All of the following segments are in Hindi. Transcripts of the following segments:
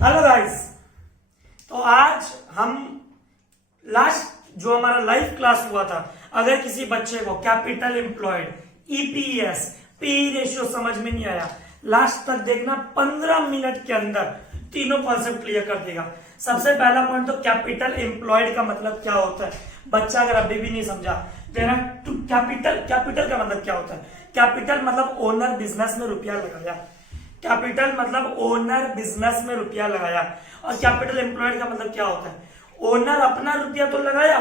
हेलो गाइस, तो आज हम लास्ट जो हमारा लाइव क्लास हुआ था, अगर किसी बच्चे को capital employed, EPS, P ratio समझ में नहीं आया, लास्ट तक देखना। 15 मिनट के अंदर तीनों कॉन्सेप्ट क्लियर कर देगा। सबसे पहला पॉइंट तो कैपिटल एम्प्लॉयड का मतलब क्या होता है। बच्चा अगर अभी भी नहीं समझा, देना कैपिटल का मतलब क्या होता है। कैपिटल मतलब ओनर बिजनेस में रुपया लगाया। कैपिटल मतलब ओनर बिजनेस में रुपया लगाया। और कैपिटल एम्प्लॉयड का मतलब क्या होता है, ओनर अपना रुपया तो लगाया,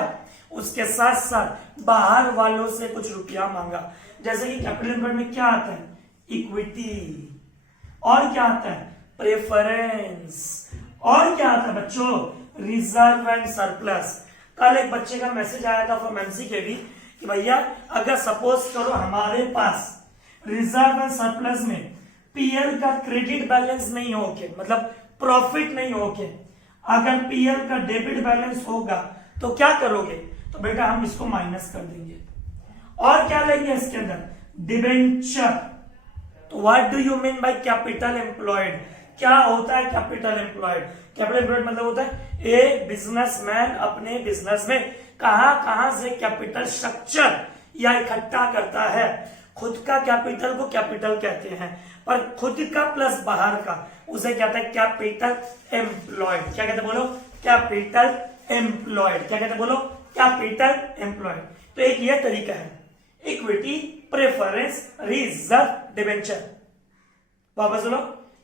उसके साथ साथ बाहर वालों से कुछ रुपया मांगा। जैसे कि कैपिटल एम्प्लॉयड में क्या आता है, इक्विटी, और क्या आता है, प्रेफरेंस, और क्या आता है बच्चों, रिजर्व एंड सरप्लस। कल एक बच्चे का मैसेज आया था फ्रॉम एमसीक्यू कि भैया अगर सपोज करो हमारे पास रिजर्व एंड सरप्लस में पीएल का क्रेडिट बैलेंस नहीं होके, मतलब प्रॉफिट नहीं होके, अगर पीएल का डेबिट बैलेंस होगा तो क्या करोगे। तो बेटा हम इसको माइनस कर देंगे और क्या लेंगे इसके अंदर, डिबेंचर। तो what do you mean by capital employed, क्या होता है कैपिटल एम्प्लॉयड। कैपिटल एम्प्लॉयड मतलब होता है एक बिजनेसमैन अपने बिजनेस में कहां से कैपिटल स्ट्रक्चर या इकट्ठा करता है। खुद का कैपिटल को कैपिटल कहते हैं, पर खुद का प्लस बाहर का उसे कहते हैं कैपिटल एम्प्लॉयड। क्या कहते हैं बोलो, कैपिटल एम्प्लॉयड। क्या कहते हैं बोलो, कैपिटल एम्प्लॉयड। तो एक ये तरीका है, इक्विटी, प्रेफरेंस, रिजर्व, डिबेंचर। वापस बोलो,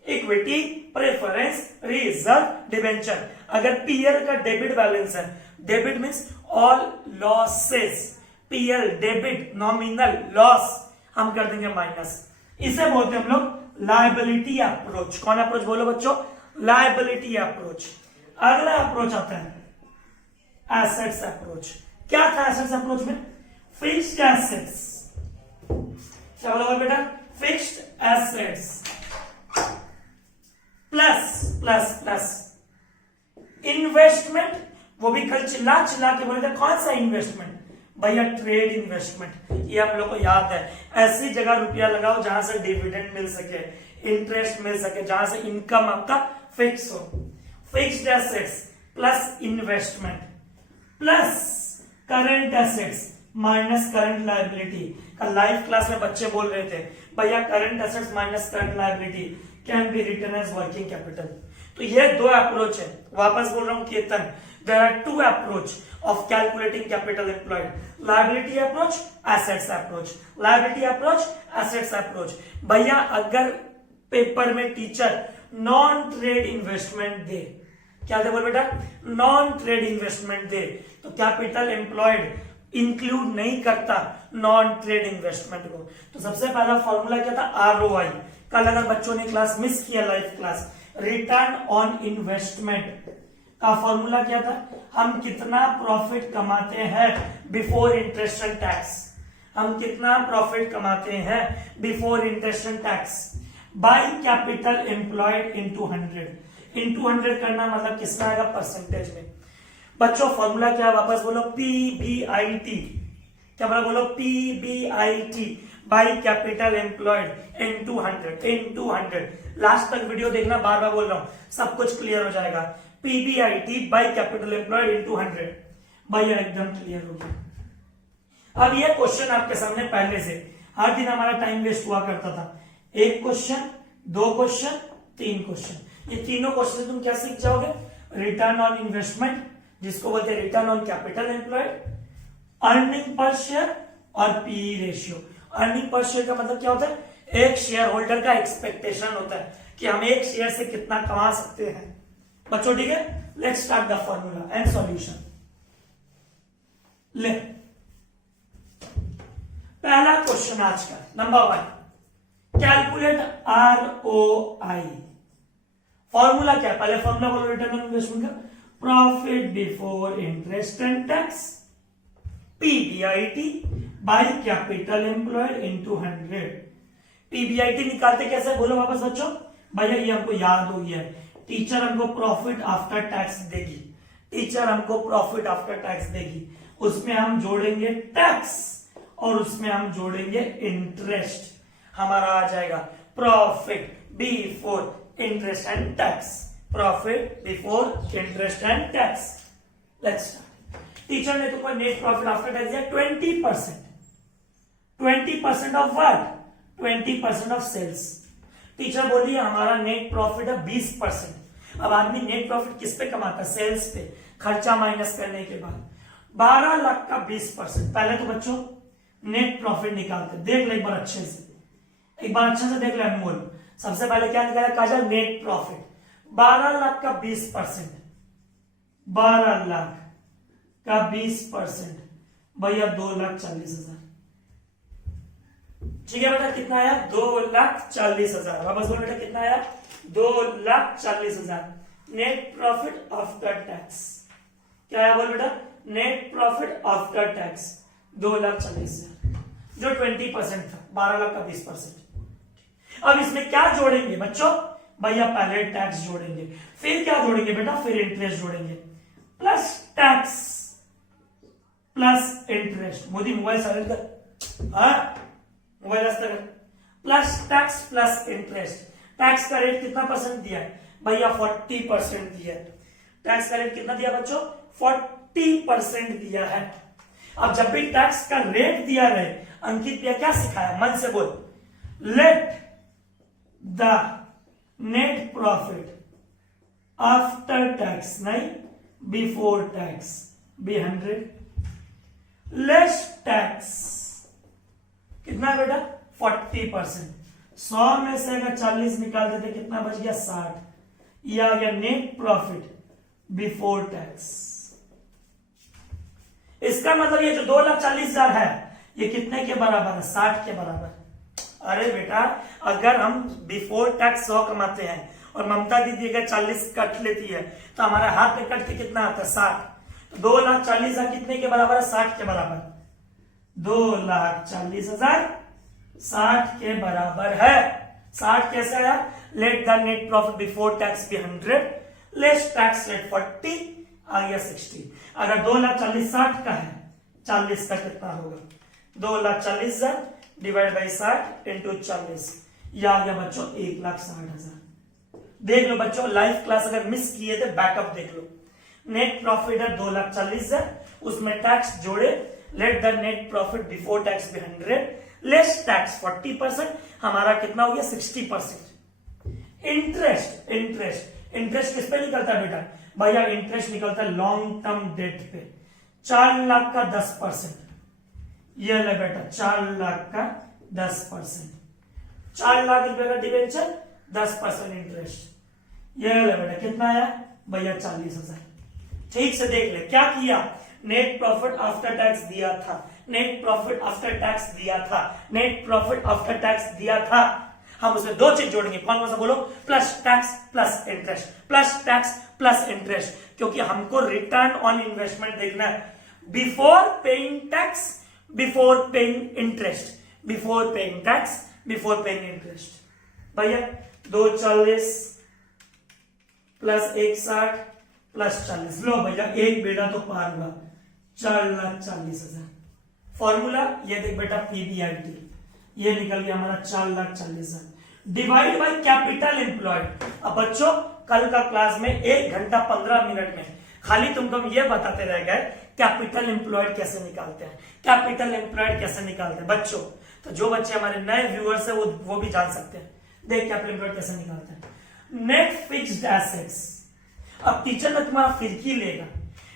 इक्विटी, प्रेफरेंस, रिजर्व, डिबेंचर। अगर पीएल का डेबिट बैलेंस है, debit means all losses, PL debit nominal loss, हम कर देंगे माइनस। इसे बोलते हैं हम लोग लायबिलिटी अप्रोच। कौन अप्रोच बोलो बच्चों, लायबिलिटी अप्रोच। अगला अप्रोच आता है एसेट्स अप्रोच। क्या था एसेट्स अप्रोच में, फिक्स्ड एसेट्स। क्या बोला बेटा, fixed assets plus plus plus investment. वो भी कल चिल्ला चिल्ला के बोले थे, कौन सा इन्वेस्टमेंट भैया, ट्रेड इन्वेस्टमेंट। ये आप लोग को याद है, ऐसी जगह रुपया लगाओ जहां से डिविडेंड मिल सके, इंटरेस्ट मिल सके, जहां से इनकम आपका फिक्स हो। Fixed assets plus investment plus current assets minus current liability. कल लाइव क्लास में बच्चे बोल रहे थे भैया current assets minus current liability can be written as working capital. तो ये दो अप्रोच है। वापस बोल रहा हूं Ketan, there are two approach of calculating capital employed, liability approach, assets approach, liability approach, assets approach। भैया अगर पेपर में टीचर नॉन ट्रेड इन्वेस्टमेंट दे, क्या दे बोल बेटा, नॉन ट्रेड इन्वेस्टमेंट दे, तो कैपिटल एम्प्लॉयड इंक्लूड नहीं करता नॉन ट्रेड इन्वेस्टमेंट को। तो सबसे पहला फॉर्मूला क्या था, आरओआई। कल अगर बच्चों ने क्लास मिस किया, live class, return on investment का फॉर्मूला क्या था, हम कितना प्रॉफिट कमाते हैं बिफोर इंटरेस्ट एंड टैक्स, हम कितना प्रॉफिट कमाते हैं before interest and tax bye capital employed into 100। Into 100 करना मतलब किसमें आएगा, परसेंटेज में। बच्चों फॉर्मूला क्या, वापस बोलो, पीबीआईटी। क्या बोला, बोलो PBIT by capital employed into 100। Last तक वीडियो देखना, बार बार बोल रहा हूं, सब कुछ क्लियर हो जाएगा। PBIT by capital employed into 100 भैया एकदम क्लियर हो गया। अब ये क्वेश्चन आपके सामने पहले से, हर दिन हमारा टाइम वेस्ट हुआ करता था, एक क्वेश्चन, दो क्वेश्चन, तीन क्वेश्चन। ये तीनों क्वेश्चन से तुम क्या सीख जाओगे, रिटर्न ऑन इन्वेस्टमेंट जिसको बोलते हैं return on capital employed, earning per share और P ratio. Earning per share का मतलब क्या होता है, एक शेयर होल्डर का एक्सपेक्टेशन होता है कि हम एक शेयर से कितना कमा सकते हैं। बच्चों ठीक है, let's start the formula and solution. ले पहला क्वेश्चन आज का, नंबर 1, कैलकुलेट आरओआई। फॉर्मूला क्या है, पहले फॉर्मूला बोलो रिटर्न ऑन इन्वेस्टमेंट का, profit before interest and tax, PBIT by capital employed into 100। PBIT निकालते कैसे बोलो वापस बच्चों, भैया ये हमको याद हो गया है, टीचर हमको प्रॉफिट आफ्टर टैक्स देगी, टीचर हमको प्रॉफिट आफ्टर टैक्स देगी, उसमें हम जोड़ेंगे टैक्स और उसमें हम जोड़ेंगे इंटरेस्ट। हमारा आ जाएगा profit before interest and tax. Profit before interest and tax. Let's start. Teacher ने तुमको नेट प्रॉफिट आफ्टर टैक्स दिया 20%। 20% of what? 20% of sales. Teacher बोली हमारा नेट प्रॉफिट है 20%। अब आदमी नेट प्रॉफिट किस पे कमाता है? सेल्स पे, खर्चा माइनस करने के बाद। 12 लाख का 20%। पहले तो बच्चों नेट प्रॉफिट निकालते, देख ले एक बार अच्छे से, एक बार अच्छे से देख ले अनमोल। सबसे पहले क्या निकाला काजल? Net profit. 12 लाख का 20%, 12 लाख का 20% भैया 2,40,000। ठीक है बेटा, कितना आया? 2,40,000। वापस बोल बेटा, कितना आया? 2,40,000 नेट प्रॉफिट आफ्टर टैक्स। क्या आया बोल बेटा? नेट प्रॉफिट आफ्टर टैक्स 2,40,000, जो 20% था। 12 लाख का 20%। अब इसमें क्या जोड़ेंगे बच्चों? भैया पहले टैक्स जोड़ेंगे, फिर क्या जोड़ेंगे बेटा? फिर इंटरेस्ट जोड़ेंगे, plus tax plus interest. Modi mobile silent कर, हाँ मोबाइल रास्ता कर। Plus tax plus interest. Tax का रेट कितना परसेंट दिया है भैया? 40% दिया है। टैक्स का रेट कितना दिया बच्चों? 40% दिया है। अब जब भी टैक्स का रेट दिया रहे, अंकित भैया क्या सिखाया? मन से बोल, let the net profit after tax, नहीं before tax, B 100 less tax. कितना बेटा? 40%। 100 में से अगर 40 निकाल देते कितना बच गया? 60। ये आ गया नेट प्रॉफिट बिफोर टैक्स। इसका मतलब ये जो 2,40,000 है, ये कितने के बराबर है? 60 के बराबर। अरे बेटा, अगर हम बिफोर टैक्स 100 कमाते हैं और ममता दीदी अगर 40 कट लेती है, तो हमारा हाथ में कट के कितना आता है? 60। तो 2,40,000 कितने के बराबर है? 60 के बराबर। 2,40,000 60 के बराबर है। 60 कैसे आया? Let the net profit before tax B 100 less tax rate 40, आ गया 60। अगर 2,40,000 60 का है, 40 का कितना होगा? 2,40,000 डिवाइड बाई 60 इंटू 40, यह आ गया बच्चों 1,60,000। देख लो बच्चों, लाइव क्लास अगर मिस किए थे बैकअप देख लो। नेट प्रॉफिट है 2,40,000, उसमें टैक्स जोड़े, let the net profit before tax B 100 less tax 40%, हमारा कितना हो गया? 60%। इंटरेस्ट, इंटरेस्ट किस पे निकलता है बेटा? भैया इंटरेस्ट निकलता है लॉन्ग टर्म डेट पे। 4 लाख का 10%, ये ले बेटा 4 लाख का 10%। 4 लाख रुपए का डिवेंचर, 10% इंटरेस्ट, ये ले बेटा कितना आया भैया? 40,000। ठीक से देख ले क्या किया। नेट प्रॉफिट आफ्टर टैक्स दिया था, नेट प्रॉफिट आफ्टर टैक्स दिया था, नेट प्रॉफिट आफ्टर टैक्स दिया था। हम उसमें 2 चीज जोड़ेंगे, कौन कौन सा बोलो? Plus tax plus interest, plus tax plus interest, क्योंकि हमको रिटर्न ऑन इन्वेस्टमेंट देखना है। Before paying tax, before paying interest, before paying tax, before paying interest. भैया 2,40 प्लस 1,60 प्लस 40, लो भैया एक बेटा तो पार हुआ, 4,40,000। फॉर्मूला ये देख बेटा, पीबीआईटी, ये निकल गया हमारा 4,40,000 डिवाइड बाय कैपिटल एम्प्लॉयड। अब बच्चों कल का क्लास में 1 घंटा 15 मिनट में खाली तुमको हम ये बताते रह गए कैपिटल एम्प्लॉयड कैसे निकालते हैं, कैपिटल एम्प्लॉयड कैसे निकालते हैं बच्चों। तो जो बच्चे हमारे नए व्यूअर्स है वो भी जान सकते हैं। देख कैपिटल एम्प्लॉयड कैसे निकालते हैं। नेट फिक्स्ड एसेट्स, अब टीचर ने तुम्हारा फिरकी लेगा,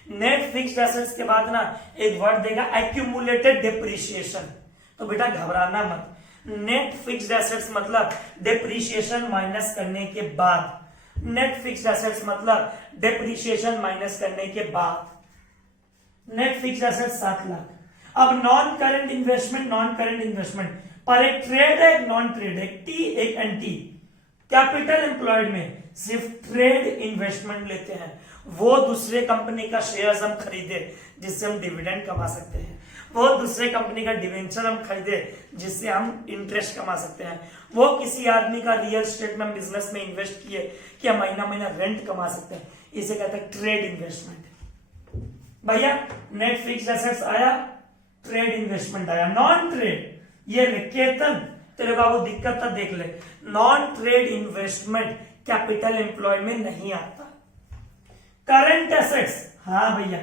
नेट फिक्स्ड एसेट्स के बाद ना एक वर्ड देगा एक्यूमुलेटेड डेप्रिसिएशन। तो बेटा घबराना मत, नेट फिक्स्ड एसेट्स मतलब डेप्रिसिएशन माइनस करने के बाद, नेट फिक्स्ड एसेट्स मतलब डेप्रिसिएशन माइनस करने के बाद। Net fixed assets 7 lakh. अब non current investment, non current investment पर एक ट्रेड है, एक नॉन ट्रेड है, एक टी एक एनटी। कैपिटल एम्प्लॉयड में सिर्फ ट्रेड इन्वेस्टमेंट लेते हैं, वो दूसरे कंपनी का शेयर्स हम खरीदे जिससे हम डिविडेंड कमा सकते हैं, वो दूसरे कंपनी का डिवेंचर हम खरीदे जिससे हम इंटरेस्ट कमा सकते हैं, वो किसी आदमी का रियल स्टेट में बिजनेस में इन्वेस्ट किए कि हम महीना महीना रेंट कमा सकते हैं, इसे कहते हैं ट्रेड इन्वेस्टमेंट। भैया नेट फिक्स्ड एसेट्स आया, ट्रेड इन्वेस्टमेंट आया। नॉन ट्रेड ये केतन तेरे बाबू दिक्कत था देख ले, non trade investment capital employed में नहीं आता। करंट एसेट्स, हाँ भैया,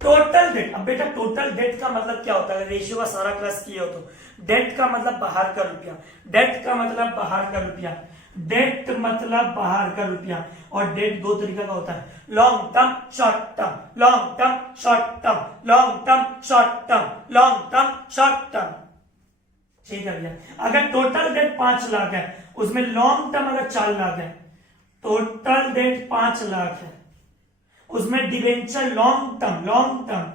टोटल डेट। अब बेटा टोटल डेट का मतलब क्या होता है, रेशियो का सारा क्लास किया हो तो डेट का मतलब बाहर का रुपया, डेट का मतलब बाहर का रुपया, डेट मतलब बाहर का रुपया। और डेट दो तरीका का होता है, long term short term, long term short term, long term short term, long term short term. ठीक है भैया, अगर टोटल डेट 5 लाख है, उसमें लॉन्ग टर्म अगर 4 लाख है, टोटल डेट 5 लाख है, उसमें डिवेंचर लॉन्ग टर्म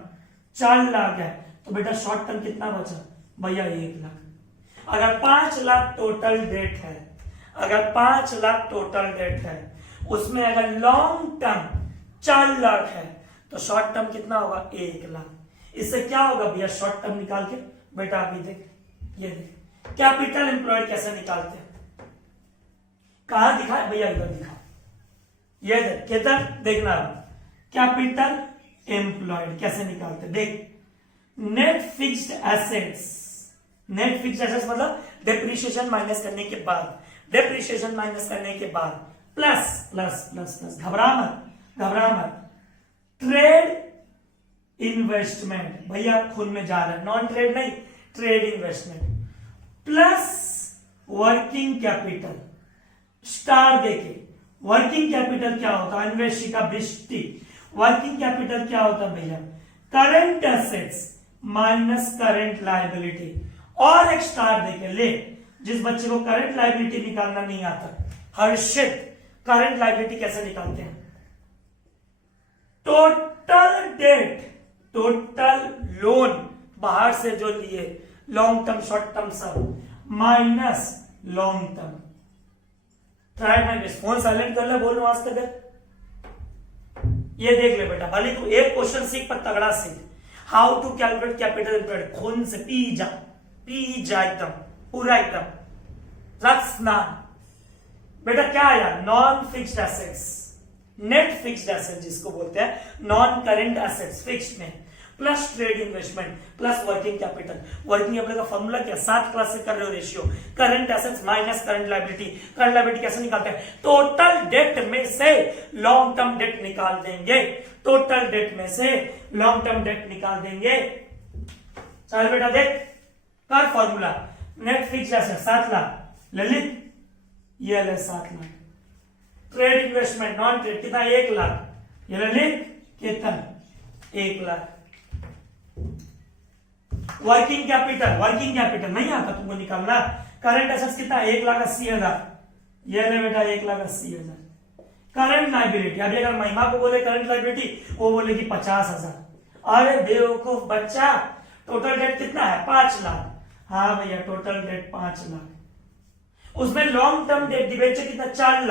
4 लाख है, तो बेटा शॉर्ट टर्म कितना बचा भैया 1 लाख। अगर 5 लाख टोटल डेट है, अगर 5 लाख टोटल डेट है, उसमें अगर लॉन्ग टर्म 4 लाख है, तो शॉर्ट टर्म कितना होगा 1 लाख। इससे क्या होगा भैया, शॉर्ट टर्म निकाल के बेटा अभी देख, ये देख कैपिटल एम्प्लॉयड कैसे निकालते हैं, कहां दिखा है भैया, इधर दिखा, ये देख किधर देखना, कैपिटल एम्प्लॉयड कैसे निकालते हैं, देख net fixed assets, net fixed assets मतलब डेप्रिसिएशन माइनस करने के बाद, डेप्रिसिएशन माइनस करने के बाद प्लस प्लस प्लस प्लस, घबरा मत, ट्रेड इन्वेस्टमेंट भैया खून में जा रहा है, नॉन ट्रेड नहीं, trade investment plus working capital, star देके वर्किंग कैपिटल क्या होता है, अन्वेषिका वृष्टि, वर्किंग कैपिटल क्या होता है भैया, current assets minus current liability. और एक स्टार देके ले, जिस बच्चे को करंट लायबिलिटी निकालना नहीं आता, हर्षित करंट लायबिलिटी कैसे निकालते हैं, टोटल डेट, टोटल लोन बाहर से जो लिए, लॉन्ग टर्म शॉर्ट टर्म सब, minus long term. Try my best, phone silent कर ले, बोल रहा हूं आज तक। ये देख ले बेटा, भले तू एक क्वेश्चन सीख पर तगड़ा सीख, how to calculate capital employed, खून से पी जा एकदम पूरा एकदम रक्त स्नान। बेटा क्या आया, non fixed assets, net fixed asset जिसको बोलते हैं, नॉन करंट एसेट्स फिक्स्ड में, plus trade investment plus working capital. Working capital का फॉर्मूला क्या, 7 क्लास से कर रहे हो ratio, current assets minus current liability. Current liability कैसे निकालते हैं, टोटल डेट में से लॉन्ग टर्म डेट निकाल देंगे, टोटल डेट में से लॉन्ग टर्म डेट निकाल देंगे। चल बेटा देख कर formula, net fixed asset 7 lakh, Lalit ये ले 7 lakh, trade investment non trade कितना 1 लाख, ये ललित कितना 1 लाख। वर्किंग कैपिटल नहीं आता तुमको निकालना, करंट एसेट्स कितना 1,80,000, ये ले बेटा 1,80,000। करंट लायबिलिटी, अभी अगर महिमा को बोले करंट लायबिलिटी, वो बोलेगी 50,000। अरे बेवकूफ बच्चा, टोटल डेट कितना है 5 लाख, हाँ भैया टोटल डेट 5 लाख, उसमें लॉन्ग टर्म डेट डिबेंचर कितना 4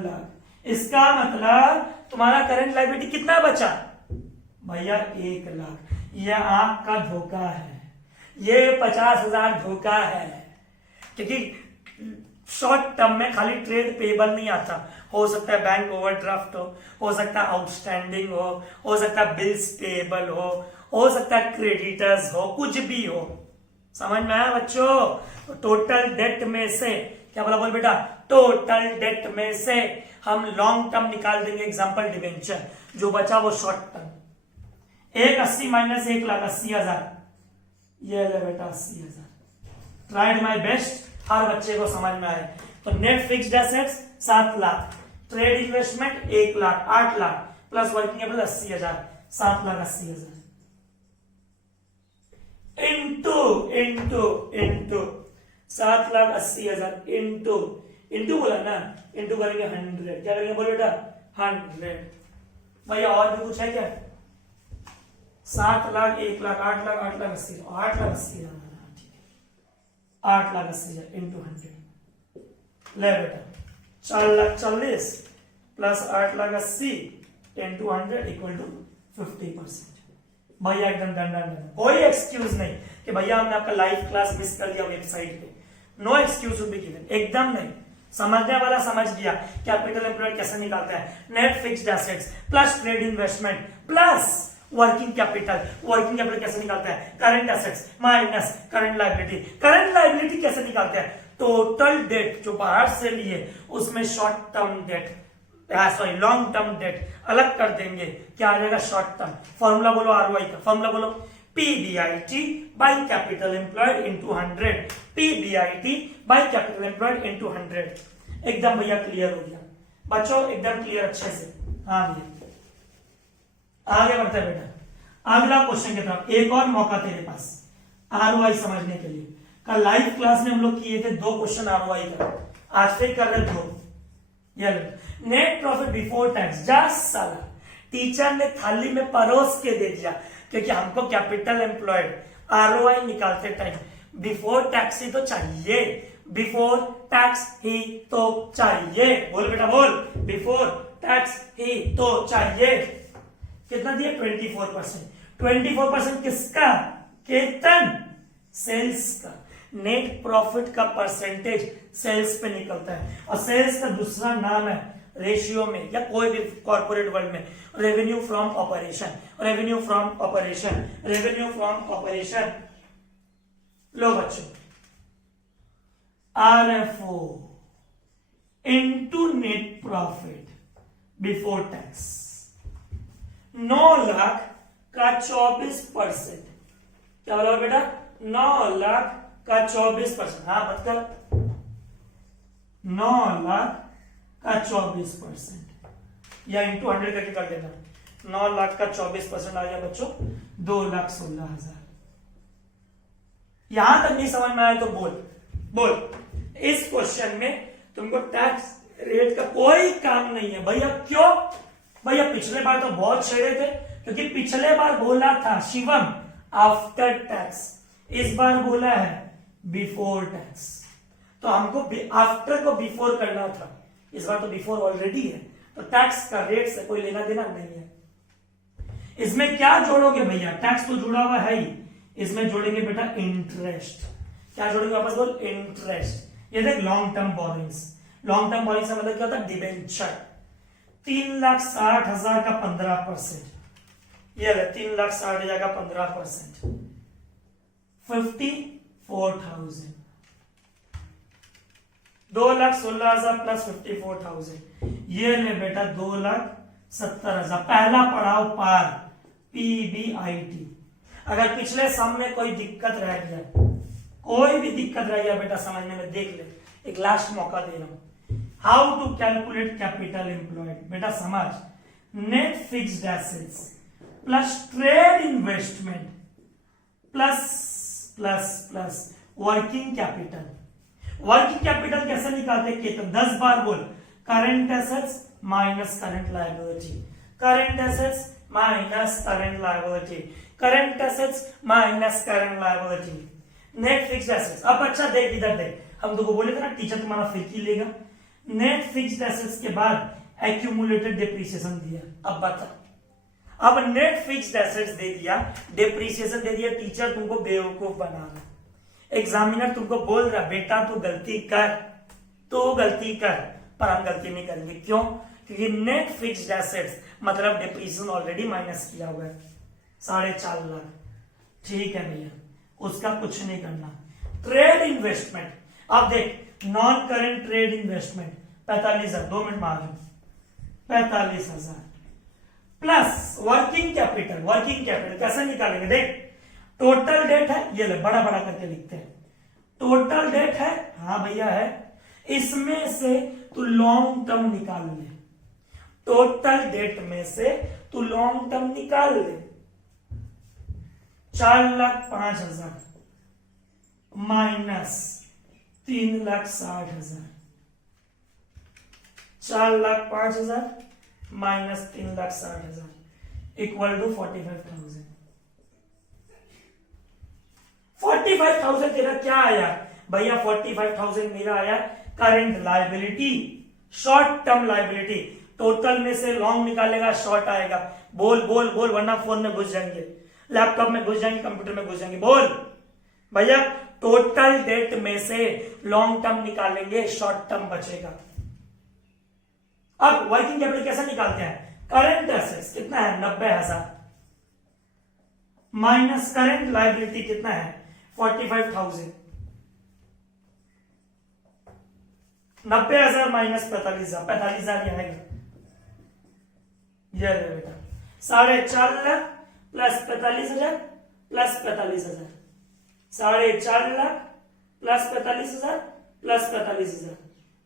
लाख। इसका मतलब तुम्हारा करंट लायबिलिटी कितना बचा भैया 1 लाख। यह आंख का धोखा है, ये 50,000 धोखा है, क्योंकि शॉर्ट टर्म में खाली ट्रेड पेबल नहीं आता, हो सकता है बैंक ओवरड्राफ्ट हो सकता है आउटस्टैंडिंग हो सकता है बिल्स पेबल हो सकता है क्रेडिटर्स हो, कुछ भी हो। समझ में आया बच्चों, तो टोटल डेट में से क्या बोल बेटा, टोटल डेट में से हम लॉन्ग टर्म निकाल देंगे, एग्जांपल डिवेंचर, जो बचा वो शॉर्ट टर्म। 1,80 माइनस 1,80,000, ये ले बेटा 80,000। ट्राइड माय बेस्ट, हर बच्चे को समझ में आए। तो net fixed assets 7 lakh, trade investment 1 lakh, 8 lakh plus working capital 80,000, 7,80,000 into 7,80,000 into बोला ना, इंटू करेंगे 100, क्या करेंगे बोलो बेटा 100। भैया और भी कुछ है क्या, 7 लाख 1 लाख 8 लाख 8,80,000 8,80,000 8,80,000 इंटू 100। ले बेटा 4,40,000 प्लस 8,80,000 इंटू 100 इक्वल टू 50%। भैया एकदम डन, कोई एक्सक्यूज नहीं कि भैया हमने आपका लाइव क्लास मिस कर लिया वेबसाइट पे, no excuse will be given, एकदम नहीं। समझने वाला समझ गया कैपिटल एम्प्लॉयड कैसे निकालता है, net fixed assets plus trade investment plus working capital कैसे निकालता है, current assets minus current liability कैसे निकालते हैं, टोटल डेट जो बाहर से लिए उसमें short term debt sorry long term debt अलग कर देंगे, क्या आ जाएगा शॉर्ट टर्म। फॉर्मूला बोलो आरओआई का, फॉर्मूला बोलो PBIT by capital employed into 100, PBIT by capital employed into 100। एकदम भैया क्लियर हो गया बच्चों, एकदम क्लियर अच्छे से। हाँ भैया आगे बढ़ते हैं बेटा अगला क्वेश्चन की तरफ। एक और मौका तेरे पास आरओआई समझने के लिए। कल लाइव क्लास में हम लोग किए थे 2 क्वेश्चन आरओआई का, आज फिर कर रहे 2। ये लो net profit before tax, just साला टीचर ने थाली में परोस के दे दिया, क्योंकि हमको कैपिटल एम्प्लॉयड आरओआई निकालते टाइम बिफोर टैक्स ही तो चाहिए, बिफोर टैक्स ही तो चाहिए। बोल बेटा बोल, बिफोर टैक्स ही तो चाहिए। कितना दिया 24%। 24% किसका केतन? सेल्स का। नेट प्रॉफिट का परसेंटेज सेल्स पे निकलता है, और सेल्स का दूसरा नाम है रेशियो में या कोई भी कॉर्पोरेट वर्ल्ड में revenue from operation, revenue from operation, revenue from operation. लो बच्चों RFO into net profit before tax 9 lakh का 24%। क्या बोला बेटा? 9 लाख का 24%। हाँ मत कर, 9 लाख का 24% या इंटू 100 करके कर देना। 9 लाख का 24% आ गया बच्चों 2,16,000। यहां तक नहीं समझ में आया तो बोल बोल। इस क्वेश्चन में तुमको टैक्स रेट का कोई काम नहीं है भैया। क्यों भैया? पिछले बार तो बहुत छेड़े थे, क्योंकि पिछले बार बोला था शिवम आफ्टर टैक्स, इस बार बोला है बिफोर टैक्स, तो हमको आफ्टर को बिफोर करना था, इस बार तो बिफोर ऑलरेडी है, तो टैक्स का रेट से कोई लेना देना नहीं है। इसमें क्या जोड़ोगे भैया? टैक्स तो जुड़ा हुआ है ही, इसमें जोड़ेंगे बेटा इंटरेस्ट। क्या जोड़ेंगे वापस बोल? इंटरेस्ट। ये देख long term borrowings, long term borrowings का मतलब क्या होता है? डिबेंचर। 3,60,000 का 15%, ये 3,60,000 का 15%, 54,000। 2,16,000 प्लस 54,000, ये ले बेटा 2,70,000। पहला पड़ाव पार, PBIT। अगर पिछले सम में कोई दिक्कत रह गया, कोई भी दिक्कत रह गया बेटा समझने में, देख ले, एक लास्ट मौका दे रहा हूं। How to calculate capital employed? बेटा समझ, net fixed assets plus trade investment plus plus plus working capital. Working capital कैसे निकालते हैं? 10 बार बोल। Current assets minus current liability, current assets minus current liability, current assets minus current liability. Net fixed assets. अब अच्छा देख, इधर देख, हम तुमको बोले थे ना टीचर तुम्हारा फिक्की लेगा। नेट फिक्स्ड एसेट्स के बाद एक्यूमुलेटेड डिप्रिसिएशन दिया। अब बता, अब नेट फिक्स्ड एसेट्स दे दिया, डिप्रिसिएशन दे दिया, टीचर तुमको बेवकूफ बना रहा, एग्जामिनर तुमको बोल रहा बेटा तू गलती कर, तू गलती कर, पर हम गलती नहीं करेंगे। क्यों? क्योंकि नेट फिक्स्ड एसेट्स मतलब डिप्रिसिएशन ऑलरेडी माइनस किया हुआ है 4.5 लाख। ठीक है भैया, उसका कुछ नहीं करना। ट्रेड इन्वेस्टमेंट, अब देख, non current trade investment 45,000, 2 minute मार 45,000 plus working capital. Working capital कैसे निकालेंगे? देख, टोटल डेट है, ये ले बड़ा बड़ा करके लिखते हैं, टोटल डेट है, हाँ भैया है, इसमें से तू लॉन्ग टर्म निकाल ले, टोटल डेट में से तू लॉन्ग टर्म निकाल ले। 4,05,000 माइनस 3,60,000, 4,05,000 माइनस 3,60,000 इक्वल टू 45,000। 45,000 तेरा क्या आया भैया? 45,000 मेरा आया current liability, short term liability. Total में से लॉन्ग निकालेगा, शॉर्ट आएगा। बोल बोल बोल, वरना फोन में घुस जाएंगे, लैपटॉप में घुस जाएंगे, कंप्यूटर में घुस जाएंगे। बोल भैया, टोटल डेट में से लॉन्ग टर्म निकालेंगे, शॉर्ट टर्म बचेगा। अब वर्किंग कैपिटल कैसे निकालते हैं? करंट एसेट्स कितना है? 90,000 माइनस करंट लायबिलिटी कितना है? 45,000। 90,000 माइनस 45,000, 45,000 ये आएगा, ये ले बेटा 4.5 lakh plus 45,000 plus 45,000, 4.5 lakh plus 45,000 plus 45,000।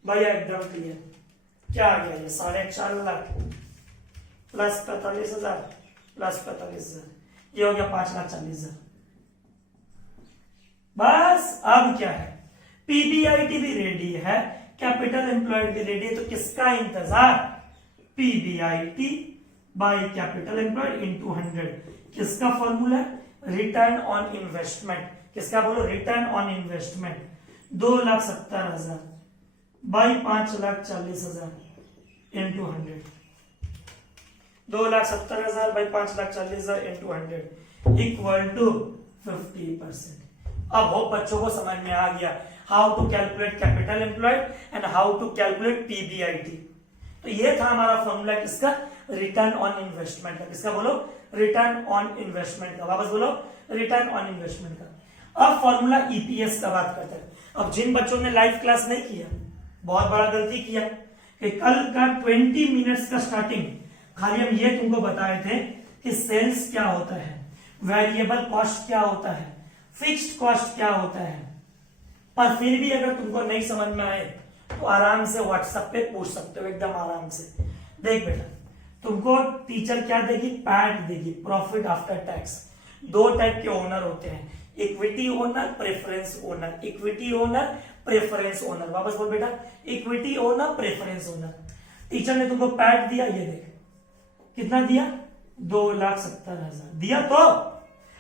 भैया एकदम क्लियर, क्या आ गया ये 4.5 लाख प्लस 45,000 प्लस 45,000, ये हो गया 5,40,000। बस अब क्या है, पीबीआईटी भी रेडी है, कैपिटल एम्प्लॉयड भी रेडी है, तो किसका इंतजार, PBIT by capital employed into 100। किसका फॉर्मूला, रिटर्न ऑन इन्वेस्टमेंट, किसका बोलो, return on investment, 2,70,000 by 5,40,000 into 100, 2,70,000 by 5,40,000 into 100 equal to 50%। अब हो बच्चों को समझ में आ गया how to calculate capital employed and how to calculate PBIT. तो ये था हमारा फॉर्मूला किसका, रिटर्न ऑन इन्वेस्टमेंट का। किसका बोलो, रिटर्न ऑन इन्वेस्टमेंट का। वापस बोलो, रिटर्न ऑन इन्वेस्टमेंट का। अब फॉर्मूला ईपीएस का बात करते हैं। अब जिन बच्चों ने लाइव क्लास नहीं किया, बहुत बड़ा गलती किया कि कल का 20 मिनट्स का स्टार्टिंग खाली हम ये तुमको बताए थे कि सेल्स क्या होता है, वेरिएबल कॉस्ट क्या होता है, फिक्स्ड कॉस्ट क्या होता है, पर फिर भी अगर तुमको नहीं समझ में आए तो आराम से व्हाट्सएप पे पूछ सकते हो, एकदम आराम से। देख बेटा, तुमको टीचर क्या देगी, पैट देगी, प्रॉफिट आफ्टर टैक्स। दो टाइप के ओनर होते हैं, equity owner, preference owner, equity owner, preference owner. वापस बोल बेटा, equity owner, preference owner. Teacher ने तुमको पैट दिया, ये देख कितना दिया, 2,70,000 दिया। तो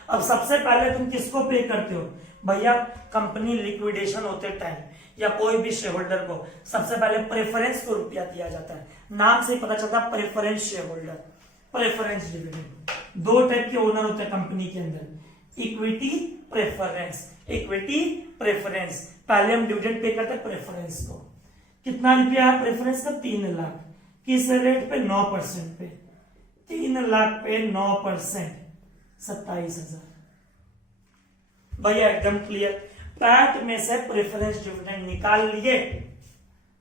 अब सबसे पहले तुम किसको पे करते हो भैया, कंपनी लिक्विडेशन होते टाइम या कोई भी शेयर होल्डर को सबसे पहले प्रेफरेंस को रुपया दिया जाता है। नाम से पता चलता है preference share holder, preference dividend. दो टाइप के ओनर होते हैं कंपनी के अंदर, इक्विटी, प्रेफरेंस, इक्विटी, प्रेफरेंस। पहले हम डिविडेंड पे करते हैं प्रेफरेंस को। कितना रुपया है प्रेफरेंस का, 3 लाख। किस रेट पे, 9% पे। 3 लाख पे 9%, 27,000। भैया एकदम क्लियर। पैट में से प्रेफरेंस डिविडेंड निकाल लिए।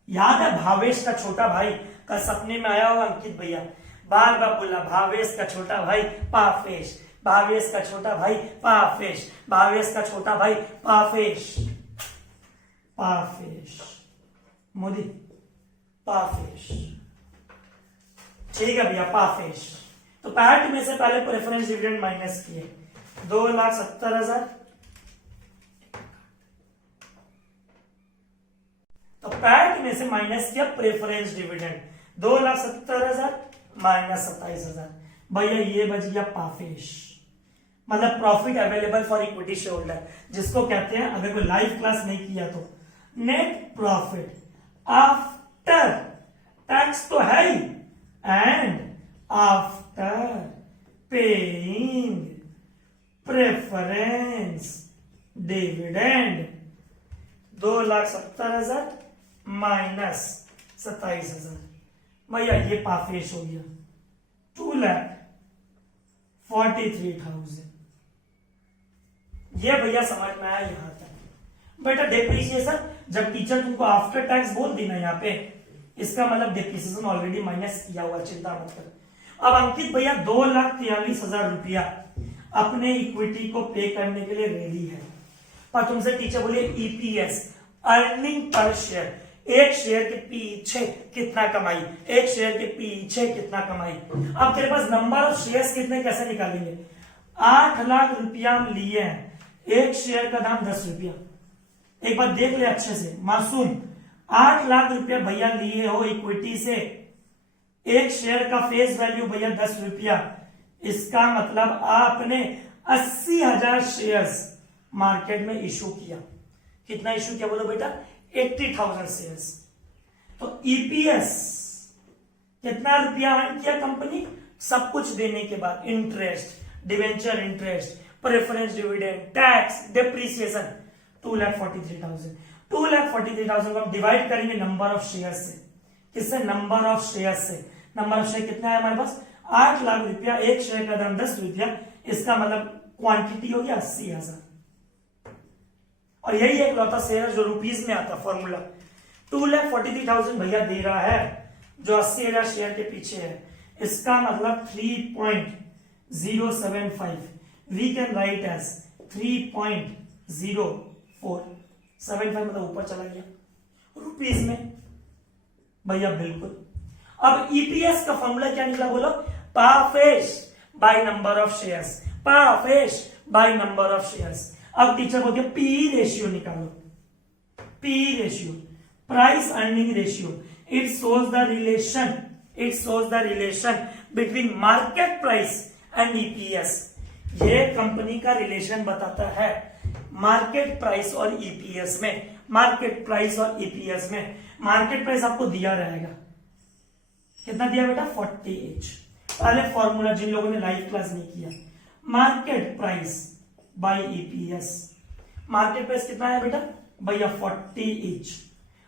याद है भावेश का छोटा भाई, कल सपने में आया होगा अंकित भैया, बार बार बोला भावेश का छोटा भाई पाफेश, भावेश का छोटा भाई पाफेश, भावेश का छोटा भाई पाफेश, पाफेश, मोदी पाफेश। ठीक है भैया, पाफेश। तो पैट में से पहले प्रेफरेंस डिविडेंड माइनस किए, 2,70,000। तो पैट में से माइनस किया प्रेफरेंस डिविडेंड, 2,70,000 माइनस 27,000। भैया ये बच गया पाफेश, मतलब profit available for equity share holder, जिसको कहते हैं, अगर कोई लाइव क्लास नहीं किया तो, नेट प्रॉफिट आफ्टर टैक्स तो है ही, and after paying preference dividend. 2,70,000 minus 27,000। भैया ये पाफेश हो गया, 2,43,000। ये भैया समझ में आया यहां तक। बेटा डेप्रिसिएशन, जब टीचर तुमको आफ्टर टैक्स बोल दी ना यहाँ पे, इसका मतलब डेप्रिसिएशन ऑलरेडी माइनस किया हुआ, चिंता मत कर। अब अंकित भैया 2,43,000 रुपया अपने इक्विटी को पे करने के लिए रेडी है, पर तुमसे टीचर बोले ईपीएस, अर्निंग पर शेयर, एक शेयर के पीछे कितना कमाई, एक शेयर के पीछे कितना कमाई। अब तेरे पास नंबर ऑफ शेयर्स कितने, कैसे निकालेंगे। 8 लाख रुपया हम लिए हैं, एक शेयर का दाम 10 रुपया। एक बार देख ले अच्छे से मासूम, 8 लाख रुपया भैया लिए हो इक्विटी से, एक शेयर का फेस वैल्यू भैया 10 रुपया। इसका मतलब आपने 80,000 शेयर्स मार्केट में इशू किया। कितना इशू किया बोलो बेटा, 80,000 शेयर्स। तो ईपीएस कितना रुपया अर्न किया कंपनी, सब कुछ देने के बाद, interest, debenture interest, preference dividend, tax, depreciation, 2,43,000। 2,43,000 को हम डिवाइड करेंगे नंबर ऑफ शेयर से। किससे, नंबर ऑफ शेयर से। नंबर ऑफ शेयर कितना है हमारे पास, 8 लाख रुपया, एक शेयर का दाम 10 रुपया, इसका मतलब क्वांटिटी हो गया 80,000। और यही एक लौता शेयर जो रुपीज में आता फॉर्मूला, 2,43,000 भैया दे रहा है जो 80,000 शेयर के पीछे है, इसका मतलब 3.075 वी कैन राइट एज 3.0475 मतलब ऊपर चला गया रुपीस में भैया, बिल्कुल। अब ईपीएस का फॉर्मूला क्या निकला बोलो, PAFESH by number of shares, PAFESH by number of shares. अब टीचर बोलते हैं पी रेशियो निकालो, P ratio, price earning ratio, it shows the relation between market price and EPS। ये कंपनी का रिलेशन बताता है मार्केट प्राइस और ईपीएस में, मार्केट प्राइस और ईपीएस में। मार्केट प्राइस आपको दिया रहेगा, कितना दिया बेटा 40H। पहले फॉर्मूला जिन लोगों ने लाइव क्लास नहीं किया, market price by EPS, market price कितना है बेटा भैया 40H।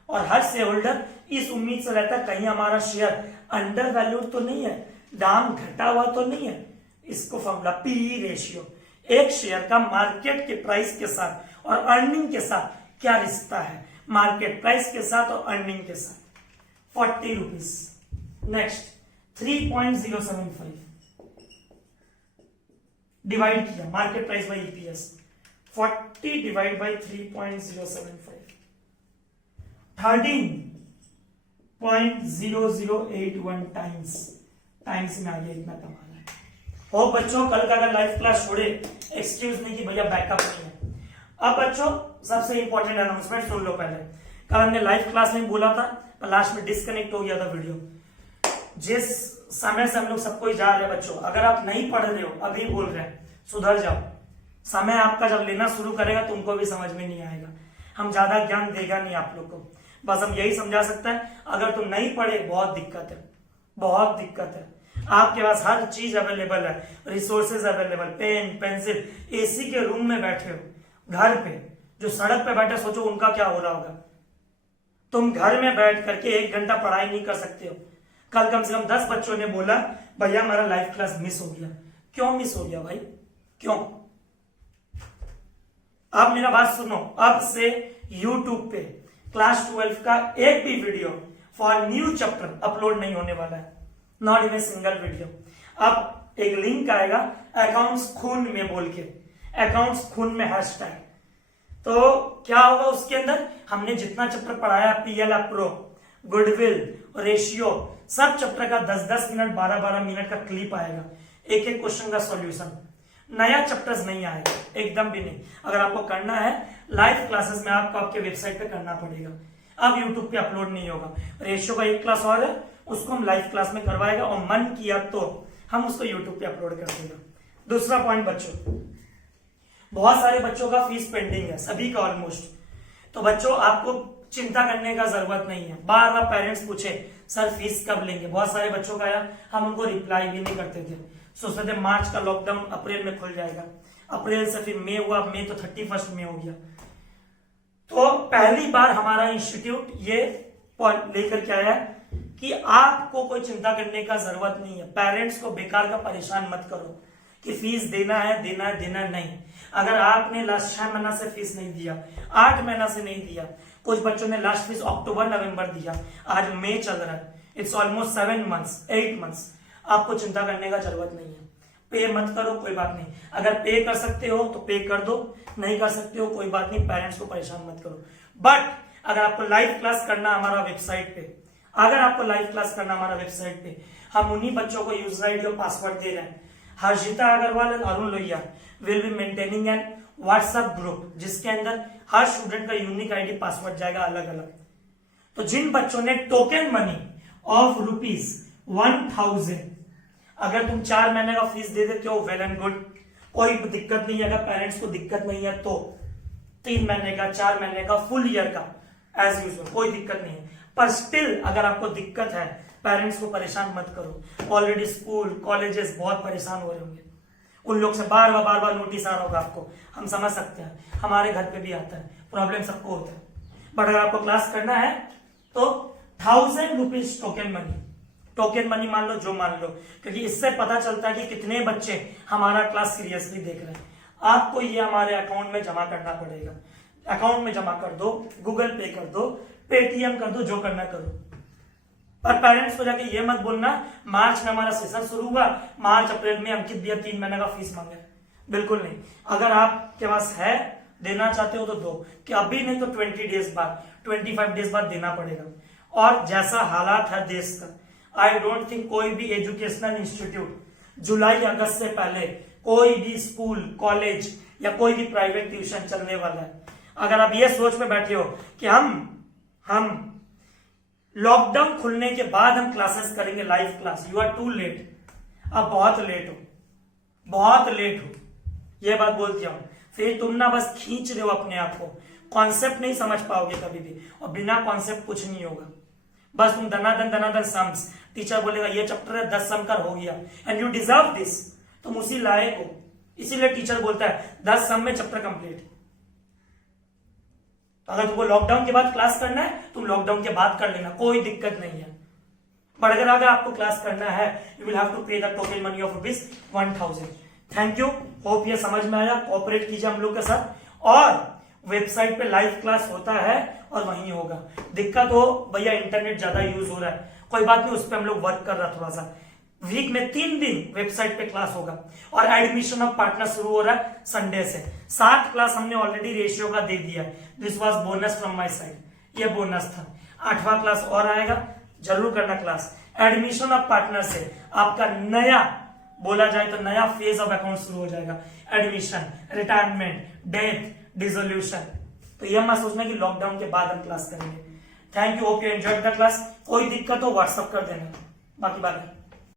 और हर शेयर होल्डर इस उम्मीद से रहता है कहीं हमारा शेयर अंडर वैल्यूड तो नहीं है, दाम घटा हुआ तो नहीं है। इसको फॉर्मूला पी रेशियो, एक शेयर का मार्केट के प्राइस के साथ और अर्निंग के साथ क्या रिश्ता है, मार्केट प्राइस के साथ और अर्निंग के साथ 40 रुपीज। नेक्स्ट 3.075 डिवाइड किया market price by EPS, 40 divide by 3.075 13.0081 times में आ गया, इतना कमाना है। हो बच्चों कल का अगर लाइव क्लास छोड़े एक्सक्यूज नहीं कि भैया बैकअप नहीं है। अब बच्चों सबसे इंपॉर्टेंट अनाउंसमेंट सुन लो पहले। कल हमने लाइव क्लास में बोला था पर लास्ट में डिस्कनेक्ट हो गया था वीडियो। जिस समय से हम लोग सबको ही जा रहे हैं बच्चों, अगर आप नहीं पढ़ रहे हो अभी बोल रहे हैं सुधर जाओ। समय आपका जब लेना शुरू करेगा तो उनको भी समझ में नहीं आएगा, हम ज्यादा ज्ञान देगा नहीं आप लोग को। बस हम यही समझा सकते हैं अगर तुम नहीं पढ़े बहुत दिक्कत है, बहुत दिक्कत है। आपके पास हर चीज अवेलेबल है, resources available, pen pencil, AC के रूम में बैठे हो, घर पे जो सड़क पे बैठे सोचो उनका क्या हो रहा होगा। तुम घर में बैठ करके 1 घंटा पढ़ाई नहीं कर सकते हो। कल कम से कम 10 बच्चों ने बोला भैया हमारा लाइव क्लास मिस हो गया। क्यों मिस हो गया भाई, क्यों? अब मेरा बात सुनो, अब से YouTube पे क्लास 12 का एक भी video for new chapter upload नहीं होने वाला है, नॉट इवन सिंगल वीडियो। अब एक लिंक आएगा अकाउंट्स खून में बोल के, अकाउंट्स खून में हैशटैग, तो क्या होगा उसके अंदर हमने जितना चैप्टर पढ़ाया पीएल प्रो, गुडविल, रेशियो, सब चैप्टर का 10-10 मिनट 12-12 मिनट का क्लिप आएगा, एक एक क्वेश्चन का सॉल्यूशन। नया चैप्टर्स नहीं आएगा एकदम भी नहीं। अगर आपको करना है लाइव क्लासेस में आपको आपके वेबसाइट पे करना पड़ेगा, अब यूट्यूब पे अपलोड नहीं होगा। रेशियो का एक क्लास और है, उसको हम लाइव क्लास में करवाएगा और मन किया तो हम उसको यूट्यूब पे अपलोड कर देगा। दूसरा पॉइंट बच्चों, बहुत सारे बच्चों का फीस पेंडिंग है, सभी का ऑलमोस्ट। तो बच्चों आपको चिंता करने का जरूरत नहीं है। बार बार पेरेंट्स पूछे सर फीस कब लेंगे, बहुत सारे बच्चों का आया, हम उनको रिप्लाई भी नहीं करते थे। सोचते थे मार्च का लॉकडाउन अप्रैल में खुल जाएगा, अप्रैल से फिर मई हुआ, मई तो 31 मई हो गया। तो पहली बार हमारा इंस्टीट्यूट ये लेकर के आया कि आपको कोई चिंता करने का जरूरत नहीं है। पेरेंट्स को बेकार का परेशान मत करो कि फीस देना है देना है देना नहीं। अगर आपने लास्ट 6 महीना से फीस नहीं दिया, 8 महीना से नहीं दिया, कुछ बच्चों ने लास्ट फीस अक्टूबर नवंबर दिया, आज मई चल रहा है, इट्स ऑलमोस्ट 7 मंथ्स 8 मंथ्स, आपको चिंता करने का जरूरत नहीं है। पे मत करो कोई बात नहीं, अगर पे कर सकते हो तो पे कर दो, नहीं कर सकते हो कोई बात नहीं, पेरेंट्स को परेशान मत करो। बट अगर आपको लाइव क्लास करना हमारा वेबसाइट पे, अगर आपको लाइव क्लास करना हमारा वेबसाइट पे, हम उन्हीं बच्चों को यूजर आईडी और पासवर्ड दे रहे हैं। Harshita Agarwal and Arun Lohia will be maintaining an WhatsApp group जिसके अंदर हर स्टूडेंट का यूनिक आईडी पासवर्ड जाएगा अलग अलग। तो जिन बच्चों ने टोकन मनी ऑफ ₹1000, अगर तुम 4 महीने का फीस दे देते हो वेल एंड गुड, कोई दिक्कत नहीं है। अगर पेरेंट्स को दिक्कत नहीं है तो 3 महीने का, 4 महीने का, फुल ईयर का एज यूजुअल, कोई दिक्कत नहीं है। पर स्टिल अगर आपको दिक्कत है, पेरेंट्स को परेशान मत करो। ऑलरेडी स्कूल कॉलेजेस बहुत परेशान हो रहे होंगे, उन लोग से बार बार नोटिस आ रहा होगा आपको, हम समझ सकते हैं, हमारे घर पे भी आता है, प्रॉब्लम सबको होता है। बट अगर आपको क्लास करना है तो ₹1000 टोकन मनी मान लो जो मान लो, क्योंकि इससे पता चलता है कि कितने बच्चे हमारा क्लास सीरियसली देख रहे हैं। आपको ये हमारे अकाउंट में जमा करना पड़ेगा। अकाउंट में जमा कर दो, गूगल पे कर दो, पेटीएम कर दो, जो करना करो। पर पेरेंट्स को जाके ये मत बोलना मार्च में हमारा सेशन शुरू हुआ, मार्च अप्रैल में अंकित भैया 3 महीने का फीस मांगे। बिल्कुल नहीं। अगर आपके पास है, देना चाहते हो तो दो, कि अभी नहीं तो 20 डेज बाद, 25 डेज बाद देना पड़ेगा। और जैसा हालात है देश का, आई डोंट थिंक कोई भी एजुकेशनल इंस्टीट्यूट जुलाई अगस्त से पहले कोई भी स्कूल, कॉलेज या कोई भी प्राइवेट ट्यूशन चलने वाला है। अगर आप ये सोच में बैठे हो कि हम लॉकडाउन खुलने के बाद हम क्लासेस करेंगे live class, you are too late. अब बहुत लेट हो, बहुत लेट हो, ये बात बोलती हूं। फिर तुम ना बस खींच रहे हो अपने आप को, कॉन्सेप्ट नहीं समझ पाओगे कभी भी, और बिना कॉन्सेप्ट कुछ नहीं होगा। बस तुम दनादन सम्स, टीचर बोलेगा ये चैप्टर है 10 सम कर हो गया, एंड यू डिजर्व दिस, तुम उसी लायक हो। इसीलिए टीचर बोलता है 10 सम में चैप्टर कंप्लीट। तो अगर तुमको लॉकडाउन के बाद क्लास करना है, तुम लॉकडाउन के बाद कर लेना, कोई दिक्कत नहीं है। पर अगर आपको क्लास करना है, यू विल हैव टू पे the total money of ₹1000। Thank you, hope ये समझ में आया। कोऑपरेट कीजिए हम लोग के साथ, और वेबसाइट पे लाइव क्लास होता है और वहीं होगा। दिक्कत हो भैया इंटरनेट ज्यादा यूज हो रहा है, कोई बात नहीं, उस पर हम लोग वर्क कर रहा है थोड़ा सा। वीक में 3 दिन वेबसाइट पे क्लास होगा, और एडमिशन ऑफ पार्टनर शुरू हो रहा है संडे से। 7 क्लास हमने ऑलरेडी रेशियो का दे दिया। This was bonus from my side, ये बोनस था। 8वां क्लास और आएगा, जरूर करना क्लास। एडमिशन ऑफ पार्टनर से आपका नया, बोला जाए तो नया फेज ऑफ अकाउंट शुरू हो जाएगा। Admission, retirement, death, dissolution. तो यह मत सोचना कि लॉकडाउन के बाद हम क्लास करेंगे। Thank you, hope you enjoyed the class. कोई दिक्कत हो व्हाट्सअप कर देना, बाकी बात है।